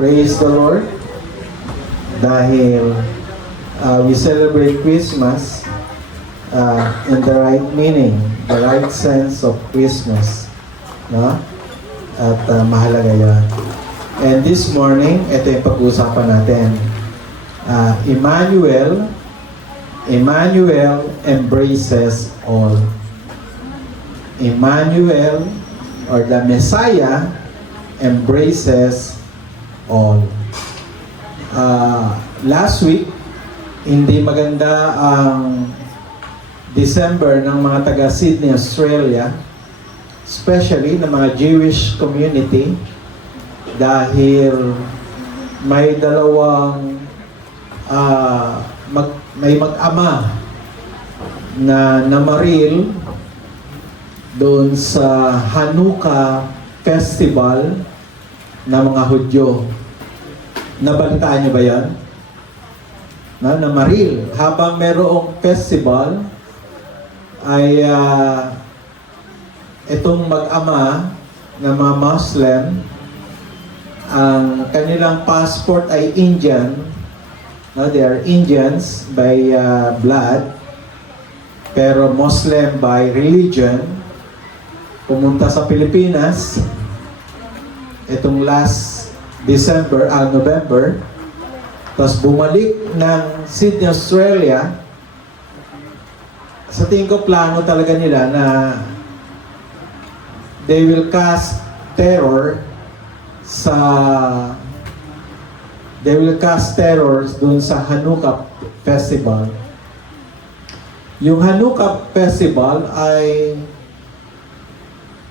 Praise the Lord. Dahil we celebrate Christmas in the right meaning, the right sense of Christmas. No? At mahalaga yan. And this morning, ito yung pag-uusapan natin. Emmanuel embraces all. Emmanuel, or the Messiah, embraces all. Last week, hindi maganda ang December ng mga taga Sydney, Australia, especially ng mga Jewish community, dahil may dalawang may mag-ama na namaril doon sa Hanukkah Festival ng mga Hudyo. Nabalitaan niyo ba yan? Namaril. Habang merong festival, ay itong mag-ama ng mga Muslim, ang kanilang passport ay Indian. They are Indians by blood, pero Muslim by religion. Pumunta sa Pilipinas itong last November, tapos bumalik ng Sydney, Australia. Sa tingin ko, plano talaga nila na they will cast terror dun sa Hanukkah Festival. Yung Hanukkah Festival ay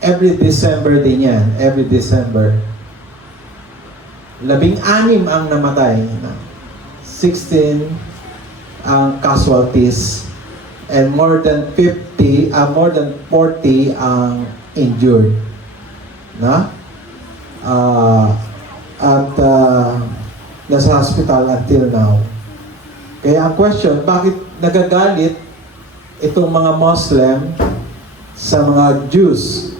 every December din yan. Every December. 16 ang namatay. 16 ang casualties. And more than 40 ang injured. Nasa hospital until now. Kaya ang question, bakit nagagalit itong mga Muslim sa mga Jews?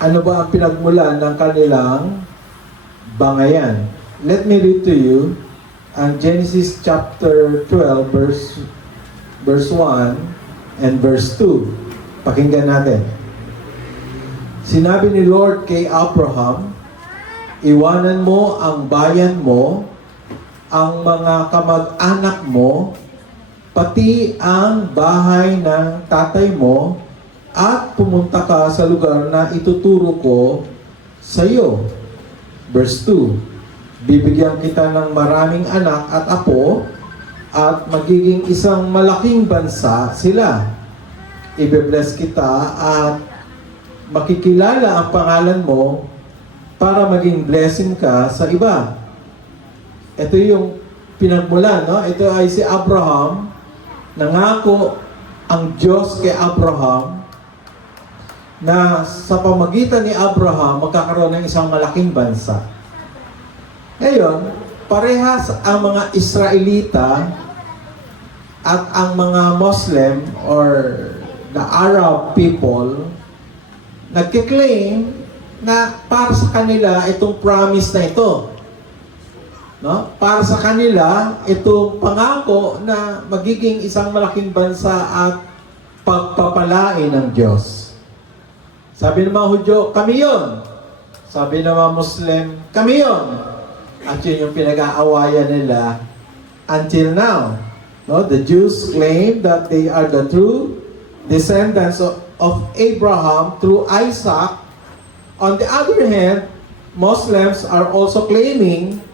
Ano ba ang pinagmulan ng kanilang bangayan? Let me read to you ang Genesis chapter 12 verse 1 and verse 2. Pakinggan natin. Sinabi ni Lord kay Abraham, iwanan mo ang bayan mo, ang mga kamag-anak mo, pati ang bahay ng tatay mo, at pumunta ka sa lugar na ituturo ko sa iyo. Verse 2, bibigyan kita ng maraming anak at apo, at magiging isang malaking bansa sila. Ibe-bless kita at makikilala ang pangalan mo para maging blessing ka sa iba. Ito yung pinagmulan, no? Ito ay si Abraham. Nangako ang Diyos kay Abraham na sa pamagitan ni Abraham, magkakaroon ng isang malaking bansa. Ngayon, parehas ang mga Israelita at ang mga Muslim or the Arab people nagkiklaim na para sa kanila itong promise na ito. No? Para sa kanila itong pangako na magiging isang malaking bansa at pagpapalain ng Diyos. Sabi ng mga Hudyo, kami yun. Sabi ng mga Muslim, kami yun. At yun yung pinag-aawayan nila until now. No? The Jews claim that they are the true descendants of Abraham through Isaac. On the other hand, Muslims are also claiming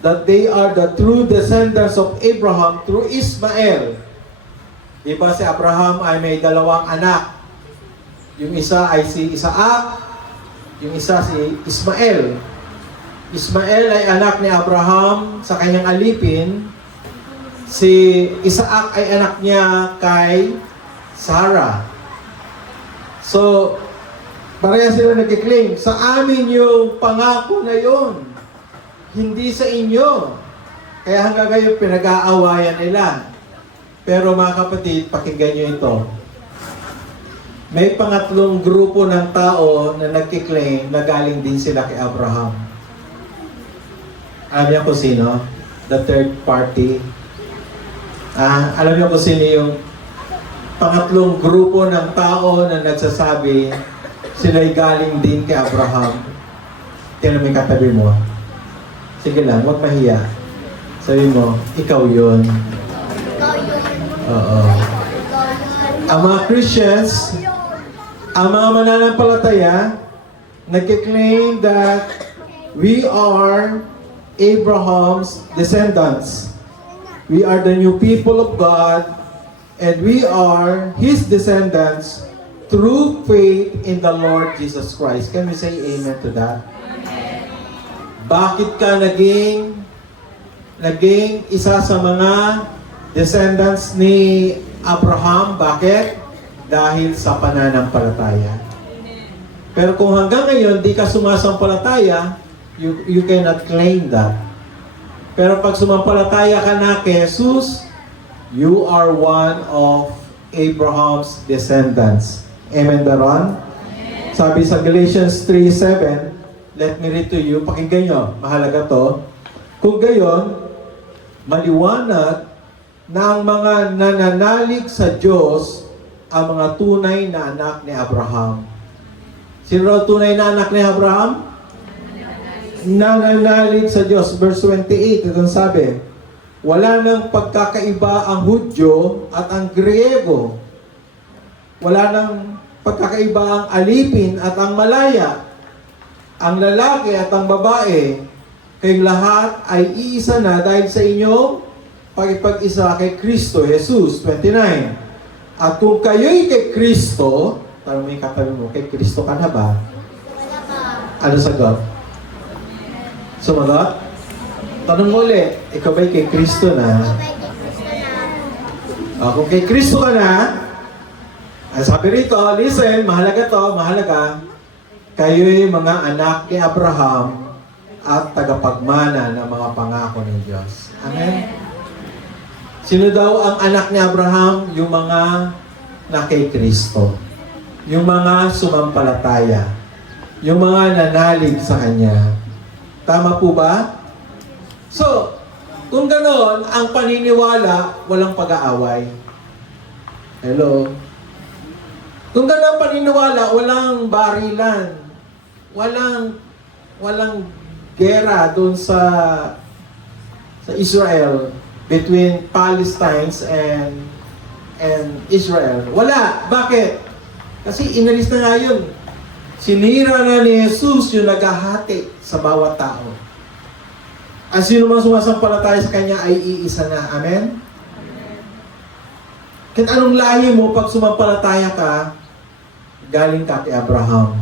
that they are the true descendants of Abraham through Ismael. Diba si Abraham ay may dalawang anak. Yung isa ay si Isaac, yung isa si Ismael. Ismael ay anak ni Abraham sa kanyang alipin. Si Isaac ay anak niya kay Sarah. So, parehas sila nag-claim, sa amin yung pangako na yon, hindi sa inyo. Kaya hanggang ngayon pinag-aawayan nila. Pero mga kapatid, pakinggan nyo ito. May pangatlong grupo ng tao na nagkiklaim na galing din sila kay Abraham. Alam niyo kung sino? The third party. Alam niyo kung sino yung pangatlong grupo ng tao na nagsasabi sila'y galing din kay Abraham. Tingnan mo yung katabi mo. Sige lang, huwag mahiya. Sabi mo, ikaw yun. Oo. Ang mga Christians, ang mga mananampalataya, nagkiklaim that we are Abraham's descendants. We are the new people of God, and we are His descendants through faith in the Lord Jesus Christ. Can we say amen to that? Amen. Bakit ka naging isa sa mga descendants ni Abraham? Bakit? Dahil sa pananampalataya. Pero kung hanggang ngayon di ka sumasampalataya, you cannot claim that. Pero pag sumampalataya ka na kay Jesus, you are one of Abraham's descendants. Amen ba ron? Sabi sa Galatians 3:7, let me read to you, pakinggan nyo, mahalaga to. Kung gayon, maliwanag na ang mga nananalig sa Diyos ang mga tunay na anak ni Abraham. Sino raw tunay na anak ni Abraham? Nananalig sa Diyos. Verse 28, ito sabi, wala nang pagkakaiba ang Hudyo at ang Griego. Wala nang pagkakaiba ang alipin at ang malaya. Ang lalaki at ang babae, kayong lahat ay iisa na dahil sa inyong pag-isa kay Kristo Jesus. 29. At kung kayo'y kay Kristo, tanong mo yung katabi mo, kay Kristo ka na ba? Ano sagot? Sumagot? Tanong mo ulit, ikaw ba'y kay Kristo na? Kung kay Kristo ka na, sabi rito, listen, mahalaga to, mahalaga, kayo'y mga anak ni Abraham at tagapagmana ng mga pangako ng Diyos. Amen? Sino daw ang anak ni Abraham? Yung mga na kay Kristo. Yung mga sumampalataya. Yung mga nanalig sa Kanya. Tama po ba? So, kung ganoon, ang paniniwala, walang pag-aaway. Hello? Kung ganoon ang paniniwala, walang barilan. Walang gera doon sa Israel between Palestine and Israel. Wala. Bakit? Kasi inalis na nga yun. Sinira na ni Jesus yung naghahati sa bawat tao. At sino man sumasampalataya sa Kanya ay iisa na. Amen? Kahit anong lahi mo, pag sumampalataya ka, galing ka kay Abraham.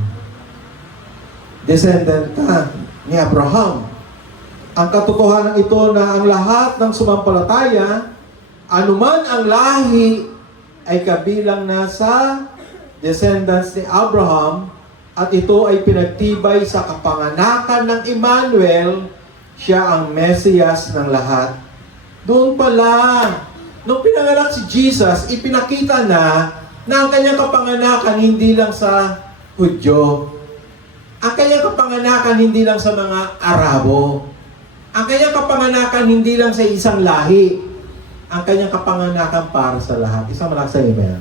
Descendant ka ni Abraham. Ang katotohanan ito na ang lahat ng sumampalataya, anuman ang lahi, ay kabilang na sa descendants ni Abraham, at ito ay pinagtibay sa kapanganakan ng Emmanuel, siya ang Mesiyas ng lahat. Doon pala, nung pinanganak si Jesus, ipinakita na ang kanyang kapanganakan hindi lang sa Hudyo. Ang kanyang kapanganakan hindi lang sa mga Arabo. Ang kanyang kapanganakan hindi lang sa isang lahi. Ang kanyang kapanganakan para sa lahat. Isang malakas sa amen.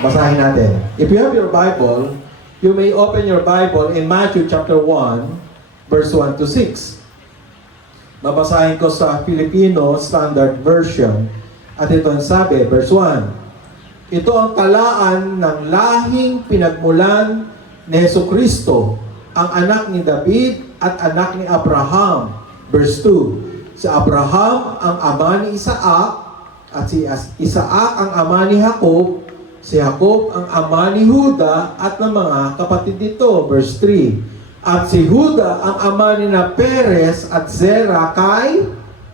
Basahin natin. If you have your Bible, you may open your Bible in Matthew chapter 1, verse 1 to 6. Babasahin ko sa Filipino Standard Version. At ito ang sabi, verse 1. Ito ang talaan ng lahing pinagmulan ni Jesucristo, ang anak ni David at anak ni Abraham. Verse 2. Si Abraham ang ama ni Isaac, at si Isaac ang ama ni Jacob, si Jacob ang ama ni Juda at ng mga kapatid nito. Verse 3. At si Juda ang ama ni na Perez at Zerah kay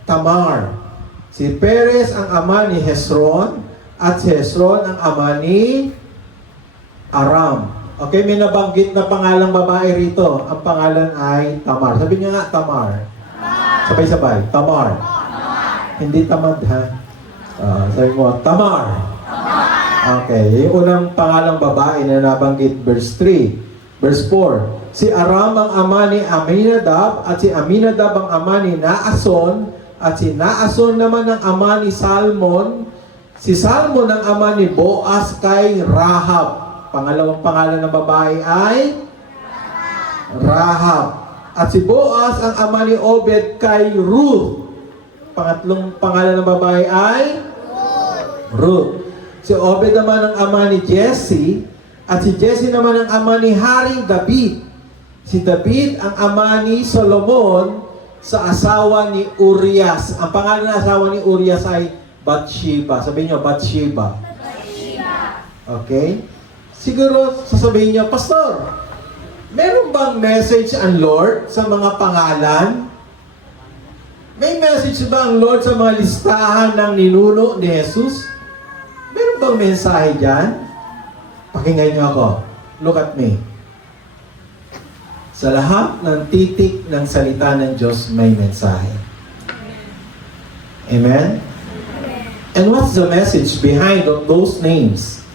Tamar. Si Perez ang ama ni Hezron at si Hezron ang ama ni Aram. Okay, may nabanggit na pangalang babae rito. Ang pangalan ay Tamar. Sabi niya nga, Tamar. Sabay-sabay, Tamar. Hindi tamad, ha? Sabi mo, Tamar. Okay, yung unang pangalang babae na nabanggit, verse 3. Verse 4. Si Aram ang ama ni Aminadab, at si Aminadab ang ama ni Naason, at si Naason naman ang ama ni Salmon. Si Salmon ang ama ni Boaz kay Rahab. Pangalawang pangalan ng babae ay Rahab. At si Boaz ang ama ni Obed kay Ruth. Pangatlong pangalan ng babae ay Ruth. Si Obed naman ang ama ni Jesse, at si Jesse naman ang ama ni Haring David. Si David ang ama ni Solomon sa asawa ni Urias. Ang pangalan ng asawa ni Urias ay Bathsheba. Sabihin niyo, Bathsheba. Okay? Siguro sasabihin niyo, Pastor, meron bang message ang Lord sa mga pangalan? May message ba ang Lord sa mga listahan ng ninuno ni Jesus? Meron bang mensahe dyan? Pakinggan niyo ako. Look at me. Sa lahat ng titik ng salita ng Diyos, may mensahe. Amen? And what's the message behind of those names?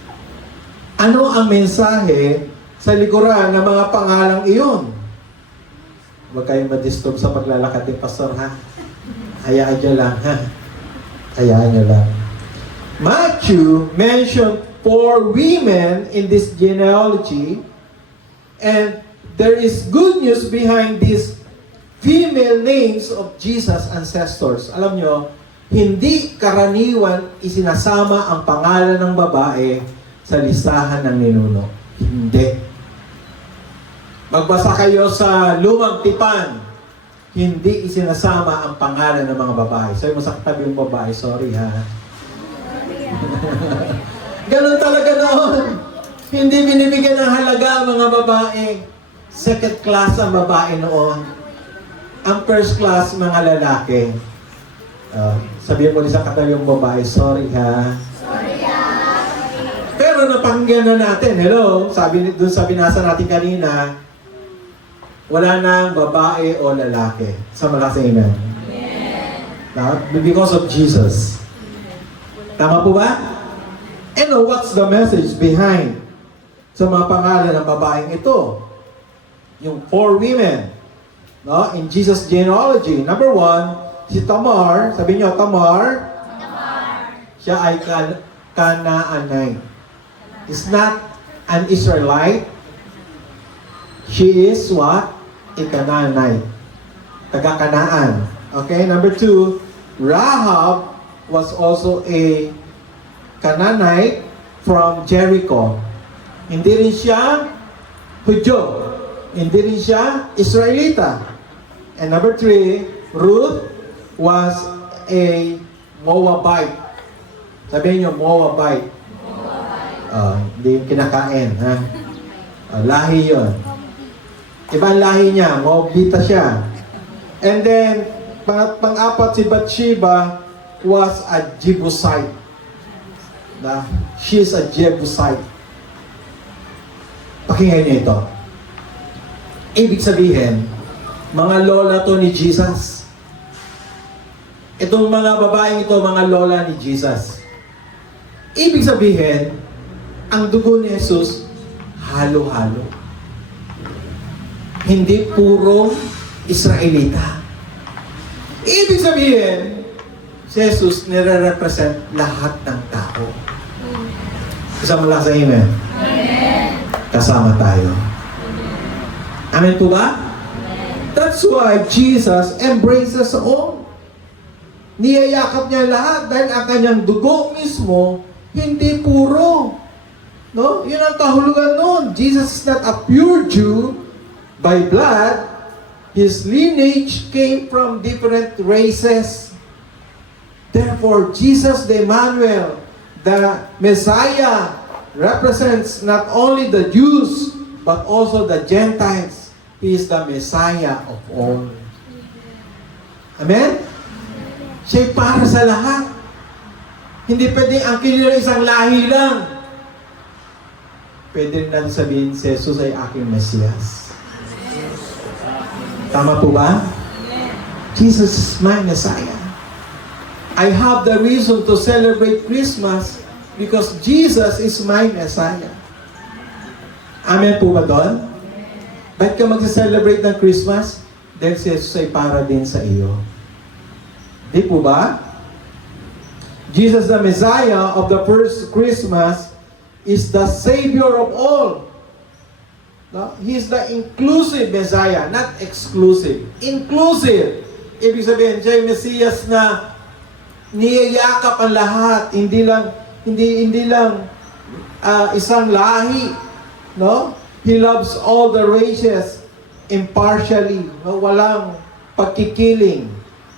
Ano ang mensahe sa likuran ng mga pangalang iyon? Huwag kayong madisturb sa paglalakad ni Pastor, ha? Hayaan nyo lang, ha? Hayaan nyo lang. Matthew mentioned 4 women in this genealogy, and there is good news behind these female names of Jesus' ancestors. Alam nyo, hindi karaniwan isinasama ang pangalan ng babae sa listahan ng ninuno. Hindi. Magbasa kayo sa Lumang Tipan, hindi isinasama ang pangalan ng mga babae. Sabi mo sa katabi yung babae, sorry ha. Ganun talaga noon. Hindi binibigyan ng halaga ang mga babae. Second class ang babae noon. Ang first class, mga lalaki. Sabihin mo sa katabi yung babae, sorry ha. Sorry ha. Pero napakinggan na natin, hello, doon sa binasa natin kanina, wala nang babae o lalaki. Sa malakas na amen. Because of Jesus. Tama po ba? And what's the message behind sa mga pangalan ng babaeng ito? Yung 4 women, no? In Jesus' genealogy. Number 1, si Tamar. Sabi niyo, Tamar. Siya ay Canaanite. Is not an Israelite. She is what? A Canaanite. Taga-Kanaan. Okay, number 2, Rahab was also a Canaanite from Jericho. Hindi rin siya Hudyo. Hindi rin siya Israelita. And number 3, Ruth was a Moabite. Sabihin niyo, Moabite. Hindi yung kinakain, ha? Lahi yun. Ibang lahi niya, Moabita siya. And then, pang-apat si Bathsheba was a Jebusite. She is a Jebusite. Pakinggan niyo ito. Ibig sabihin, mga lola to ni Jesus. Itong mga babaeng ito, mga lola ni Jesus. Ibig sabihin, ang dugo ni Jesus, halo-halo. Hindi puro Israelita. Ibig sabihin, si Jesus nire-represent lahat ng tao. Kasama lang sa amen. Kasama tayo. Amen po ba? That's why Jesus embraces all. Niyayakap niya lahat dahil ang kanyang dugo mismo, hindi puro. No? Yun ang kahulugan nun. Jesus is not a pure Jew by blood. His lineage came from different races. Therefore, Jesus the Emmanuel, the Messiah, represents not only the Jews, but also the Gentiles. He is the Messiah of all. Amen? Siya'y para sa lahat. Hindi pwedeng angkin ng isang lahi lang. Pwede rin natin sabihin, si Jesus ay aking Mesias. Tama po ba? Jesus is my Messiah. I have the reason to celebrate Christmas because Jesus is my Messiah. Amen po ba doon? Bakit ka magsa-celebrate ng Christmas? Dahil si Jesus ay para din sa iyo. Di po ba? Jesus, the Messiah of the first Christmas, is the Savior of all. No? He is the inclusive Messiah, not exclusive. Inclusive. Ibig sabihin, siya yung Mesias na niyayakap ang lahat, hindi lang isang lahi, no? He loves all the races impartially, no? Walang pagkikiling,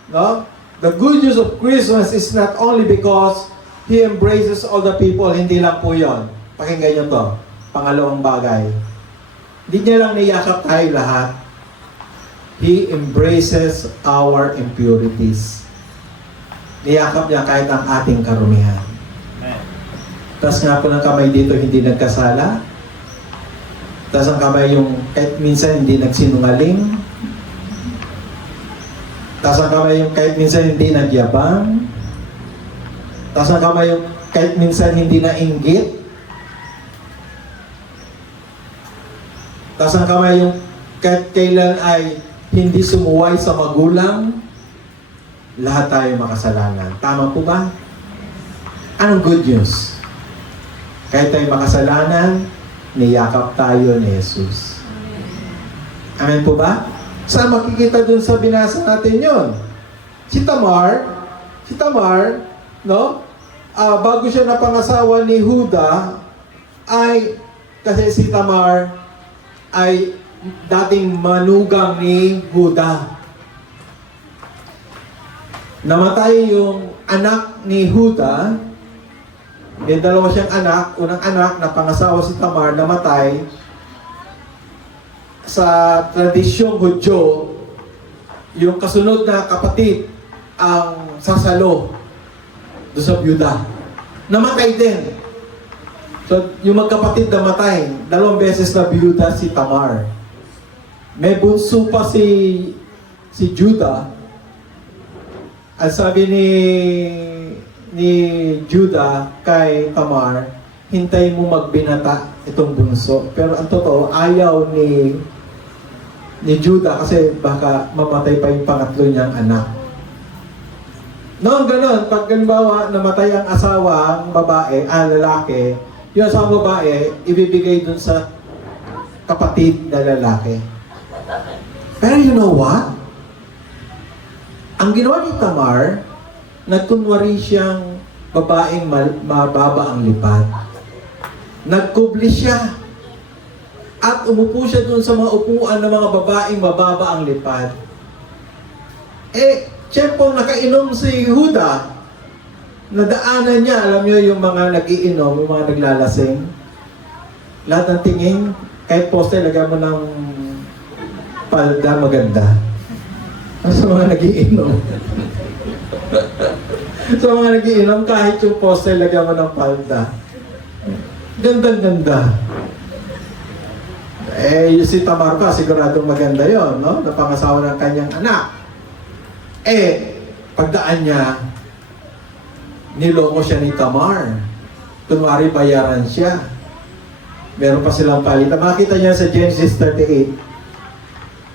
no? The good news of Christmas is not only because He embraces all the people, hindi lang po 'yon. Pakinggan niyo to. Pangalawang bagay. Hindi niya lang niyakap tayo lahat. He embraces our impurities. Niyakap niya kahit ang ating karumihan. Tapos nga po ng kamay dito hindi nagkasala. Tapos ang kamay yung kahit minsan hindi nagsinungaling. Tapos ang kamay yung kahit minsan hindi nagyabang. Tapos ang kamay yung kahit minsan hindi nainggit. Tapos ang kamay yung kahit kailan ay hindi sumuway sa magulang. Lahat tayo makasalanan. Tama po ba? Anong good news? Kahit tayo makasalanan, niyakap tayo ni Jesus. Amen po ba? Saan makikita dun sa binasa natin yon? Si Tamar, no? Bago siya napangasawa ni Huda, ay, kasi si Tamar ay dating manugang ni Huda. Namatay yung anak ni Huda. May dalawa siyang anak. Unang anak na pangasawa si Tamar, namatay. Sa tradisyong Hudyo, yung kasunod na kapatid ang sasalo doon sa byuda. Namatay din. So, yung magkapatid namatay. 2 beses na byuda si Tamar. May bunso pa si Judah. At sabi ni Judah kay Tamar, hintay mo magbinata itong bunso. Pero ang totoo, ayaw ni Judah kasi baka mamatay pa yung pangatlo niyang anak. Noong gano'n, pag halimbawa namatay ang asawa, ang babae, lalaki, yung asawang babae, ibibigay dun sa kapatid na lalaki. Pero you know what? Ang ginawa ni Tamar, nagkunwari siyang babaeng mababa ang lipad. Nagkubli siya. At umupo siya dun sa mga upuan ng mga babaeng mababa ang lipad. Siyempre nakainom si Huda, nadaanan niya, alam niyo yung mga nagiinom, yung mga naglalasing. Lahat ng tingin, kahit poste, lagyan mo ng palda maganda. Sa mga nagiinom. Sa mga nagiinom, kahit yung poste, lagyan mo ng palda. Gandang-ganda. Si Tamar pa, siguradong maganda yon, no? Napangasawa ng kanyang anak. Pagdaan niya, niloko siya ni Tamar. Kunwari, bayaran siya. Meron pa silang palitan. Makita niya sa Genesis 38.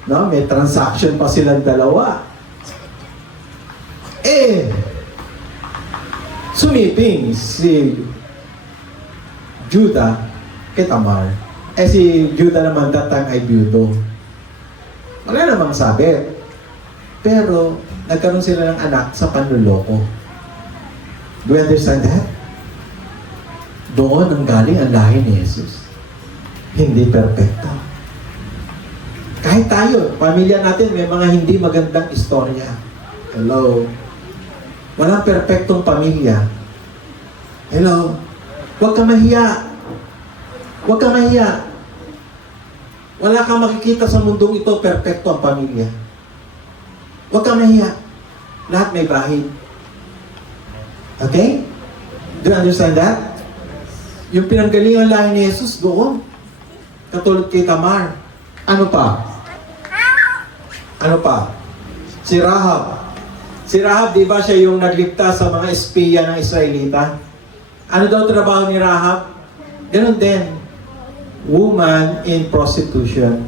No? May transaction pa silang dalawa. Sumiping si Judah kay Tamar. Si Judah naman that time ay byudo. Wala namang sabi. Pero, nagkaroon sila ng anak sa panluloko. Do you understand that? Doon ang galing ang lahi ni Jesus. Hindi perfecto. Kahit tayo, pamilya natin, may mga hindi magandang istorya. Hello? Walang perfectong pamilya. Hello? Huwag ka mahiya. Huwag ka mahiya. Wala kang makikita sa mundong ito, perfecto ang pamilya. Huwag ka mahiya. Lahat may bahid. Okay? Do you understand that? Yung pinanggalingan lahi ni Jesus doon. Katulad kay Tamar. Ano pa? Ano pa? Si Rahab. Si Rahab, di ba siya yung nagligtas sa mga espiya ng Israelita? Ano daw trabaho ni Rahab? Ganun din. Woman in prostitution.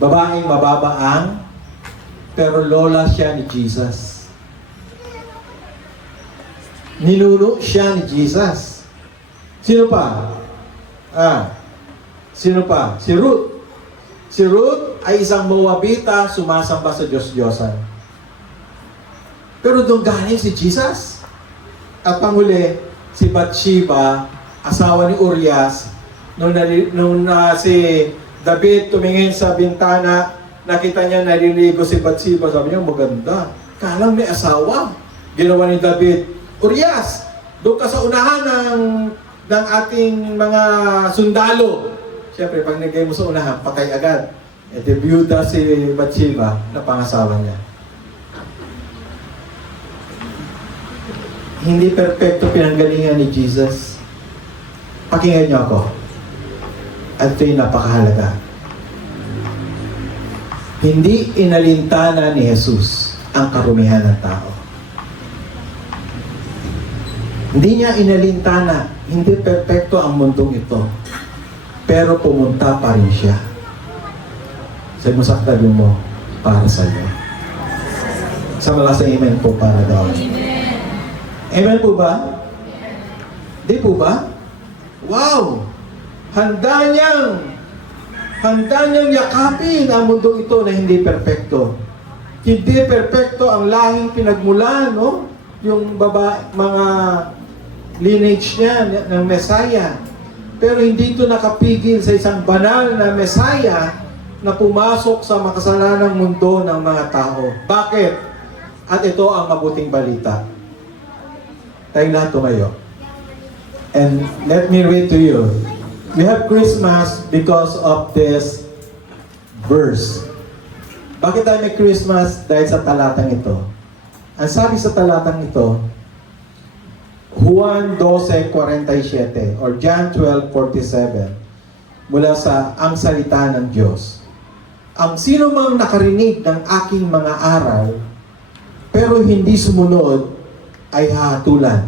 Babaeng mababaang, pero lola siya ni Jesus. Ninuno siya ni Jesus. Sino pa? Sino pa? Si Ruth. Si Ruth ay isang Moabita sumasamba sa Diyos-Diyosan. Pero doon galing si Jesus. At panghuli, si Bathsheba, asawa ni Urias, nung si David tumingin sa bintana, nakita niya naliligo si Bathsheba, sabi niya, maganda. Kalang may asawa. Ginawa ni David, Urias, doon ka sa unahan ng ating mga sundalo. Siyempre, pag nagay mo sa unahan, patay agad. E debutda si Bathsheba na pangasawa niya. Hindi perpekto pinanggalingan ni Jesus. Pakinggan niyo ako. At ito'y napakahalaga. Hindi inalintana ni Jesus ang karumihan ng tao. Hindi niya inalintana. Hindi perpekto ang mundong ito. Pero pumunta pa rin siya. Sabi mo sa katabi mo, para sa iyo. Sa malakas na amen po para daw. Amen po ba? Di po ba? Wow! Handa niyang yakapin ang mundong ito na hindi perpekto. Hindi perpekto ang lahing pinagmulan, no? Yung mga lineage niya ng Messiah. Pero hindi ito nakapigil sa isang banal na Messiah na pumasok sa makasalanang mundo ng mga tao. Bakit? At ito ang mabuting balita. Tayong lahat tumayo. And let me read to you. We have Christmas because of this verse. Bakit tayo may Christmas? Dahil sa talatang ito. Ang sabi sa talatang ito, Juan 12:47 or John 12:47 mula sa Ang Salita ng Diyos. Ang sino mang nakarinig ng aking mga aral pero hindi sumunod ay hahatulan.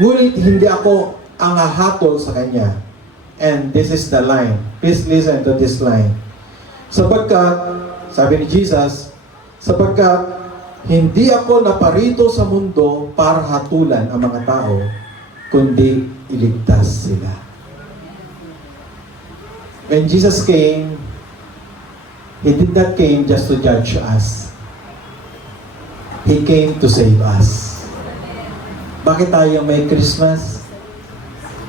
Ngunit hindi ako ang hahatol sa kanya. And this is the line. Please listen to this line. Sapagkat, sabi ni Jesus, sapagkat hindi ako naparito sa mundo para hatulan ang mga tao, kundi iligtas sila. When Jesus came, He did not came just to judge us. He came to save us. Bakit tayo may Christmas?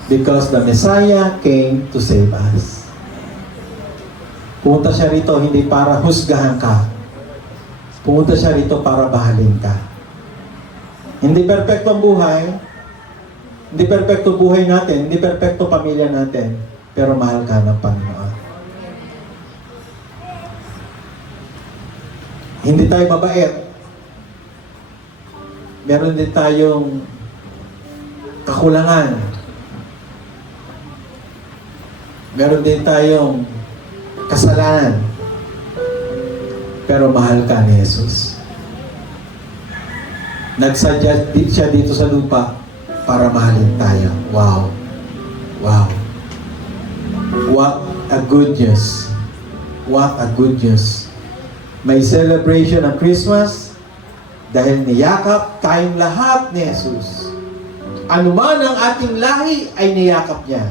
Because the Messiah came to save us. Pumunta siya rito hindi para husgahan ka. Pumunta siya rito para bahalin ka. Hindi perpekto ang buhay. Hindi perpekto buhay natin. Hindi perpekto pamilya natin. Pero mahal ka ng Panginoon. Hindi tayo mabait. Meron din tayong kakulangan. Meron din tayong kasalanan. Pero mahal ka ni Jesus. Nagsadya siya dito sa lupa para mahalin tayo. Wow. Wow. What a good news. What a good news. May celebration ng Christmas dahil niyakap tayong lahat ni Jesus. Anuman ang ating lahi ay niyakap niya.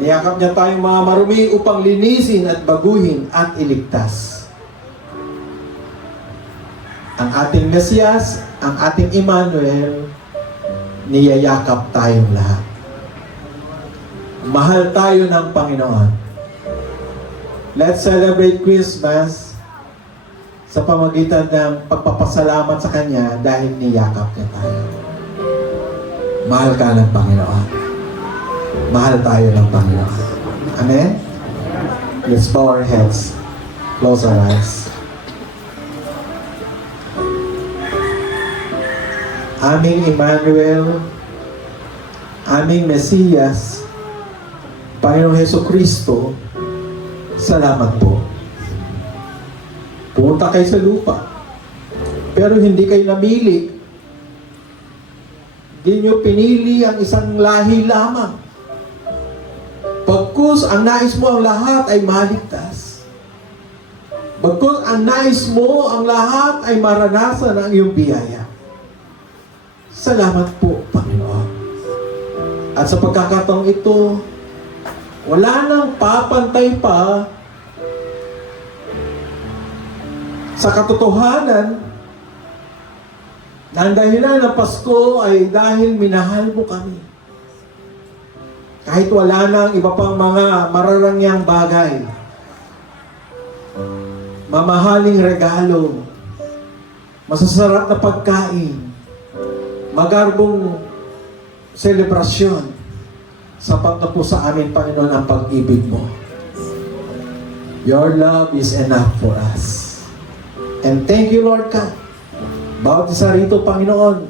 Niyakap niya tayong mga marumi upang linisin at baguhin at iligtas. Ang ating Mesiyas, ang ating Emmanuel, niyayakap tayong lahat. Mahal tayo ng Panginoon. Let's celebrate Christmas sa pamagitan ng pagpapasalamat sa Kanya dahil niyakap niya tayo. Mahal ka ng Panginoon. Mahal tayo ng Panginoon. Amen? Let's bow our heads. Close our eyes. Aming Emmanuel, aming Mesiyas, Panginoong Hesukristo, salamat po. Pumunta kayo sa lupa. Pero hindi kayo namili. Hindi nyo pinili ang isang lahi lamang. Pagkus Bagkus ang nais mo ang lahat ay maligtas. Bagkus ang nais mo ang lahat ay maranasan ang iyong biyaya. Salamat po, Panginoon. At sa pagkakataong ito, wala nang papantay pa sa katotohanan na ang dahilan ng Pasko ay dahil minahal mo kami. Kahit wala nang iba pang mga mararangyang bagay, mamahaling regalo, masasarap na pagkain, magarbong selebrasyon, sapat na po sa amin, Panginoon, ang pag-ibig mo. Your love is enough for us. And thank you, Lord God. Bawat isa rito, Panginoon,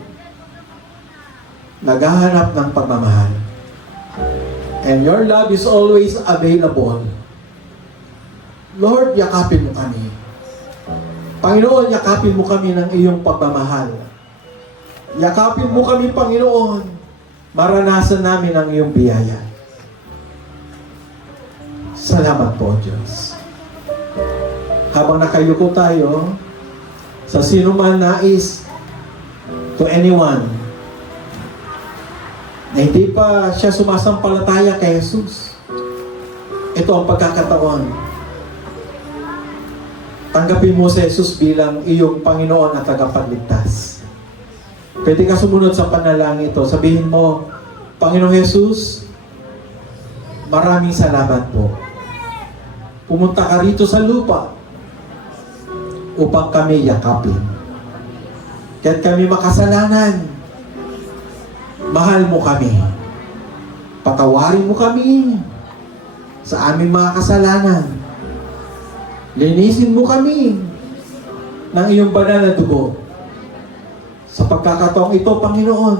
naghahanap ng pagmamahal. And your love is always available. Lord, yakapin mo kami. Panginoon, yakapin mo kami ng iyong pagmamahal. Yakapin mo kami, Panginoon. Maranasan namin ang iyong biyaya. Salamat po, Diyos. Habang nakayuko tayo, sa sino man nais, to anyone, na hindi pa siya sumasampalataya kay Jesus, ito ang pagkakataon. Tanggapin mo si Jesus bilang iyong Panginoon at tagapagligtas. Pwede ka sumunod sa panalangin ito. Sabihin mo, Panginoong Jesus, maraming salamat po. Pumunta ka rito sa lupa upang kami yakapin. Kahit kami makasalanan, mahal mo kami. Patawarin mo kami sa aming mga kasalanan. Linisin mo kami ng iyong banal na dugo. Sa pagkakataong ito, Panginoon,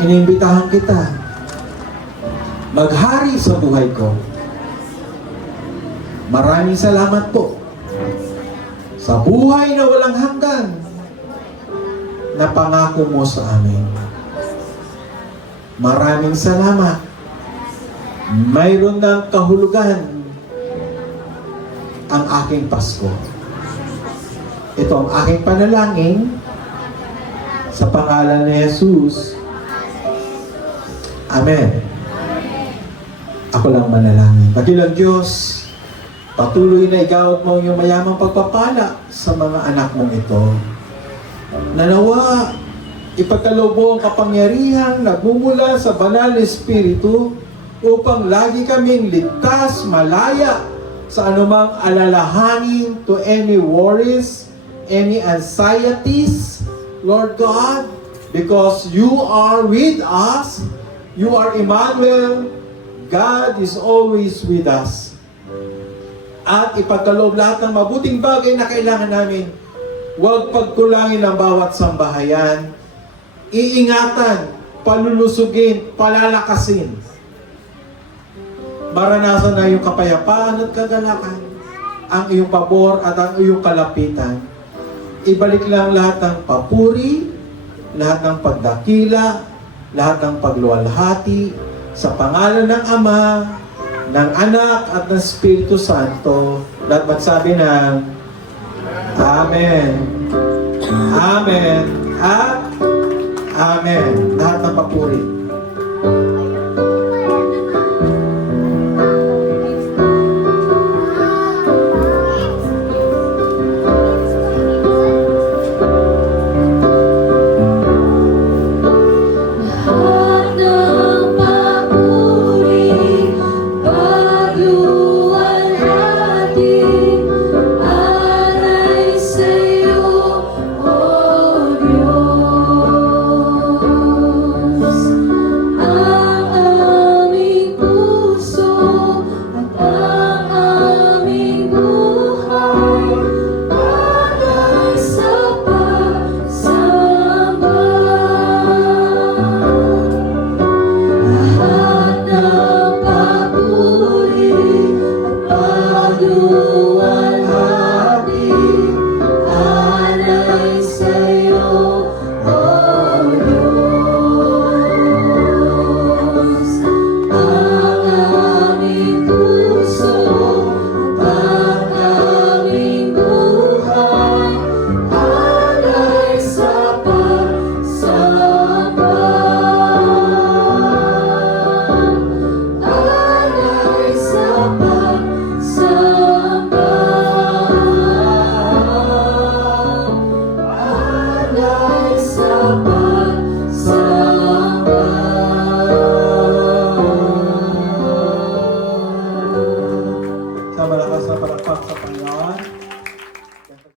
inimbitahan kita maghari sa buhay ko. Maraming salamat po sa buhay na walang hanggan na pangako mo sa amin. Maraming salamat. Mayroon ng kahulugan ang aking Pasko. Ito ang aking panalangin sa pangalan ni Jesus. Amen. Ako lang manalangin. Dakilang Diyos, patuloy na igawad mo yung mayamang pagpapala sa mga anak mong ito. Nanawa, ipagkaloob mo ang kapangyarihan nagmumula sa banal na Espiritu upang lagi kaming ligtas, malaya sa anumang alalahanin, to any worries, any anxieties, Lord God, because you are with us. You are Emmanuel. God is always with us. At ipagkaloob lahat ng mabuting bagay na kailangan namin. Huwag pagkulangin ang bawat sambahayan. Iingatan, palulusugin, palalakasin. Maranasan na yung kapayapaan at kagalakan, ang iyong pabor at ang iyong kalapitan. Ibalik lang lahat ng papuri, lahat ng pagdakila, lahat ng pagluwalhati, sa pangalan ng Ama, ng Anak at ng Espiritu Santo. Lahat magsabi ng Amen. Amen. At Amen. Lahat ng papuri. Pagluwalhati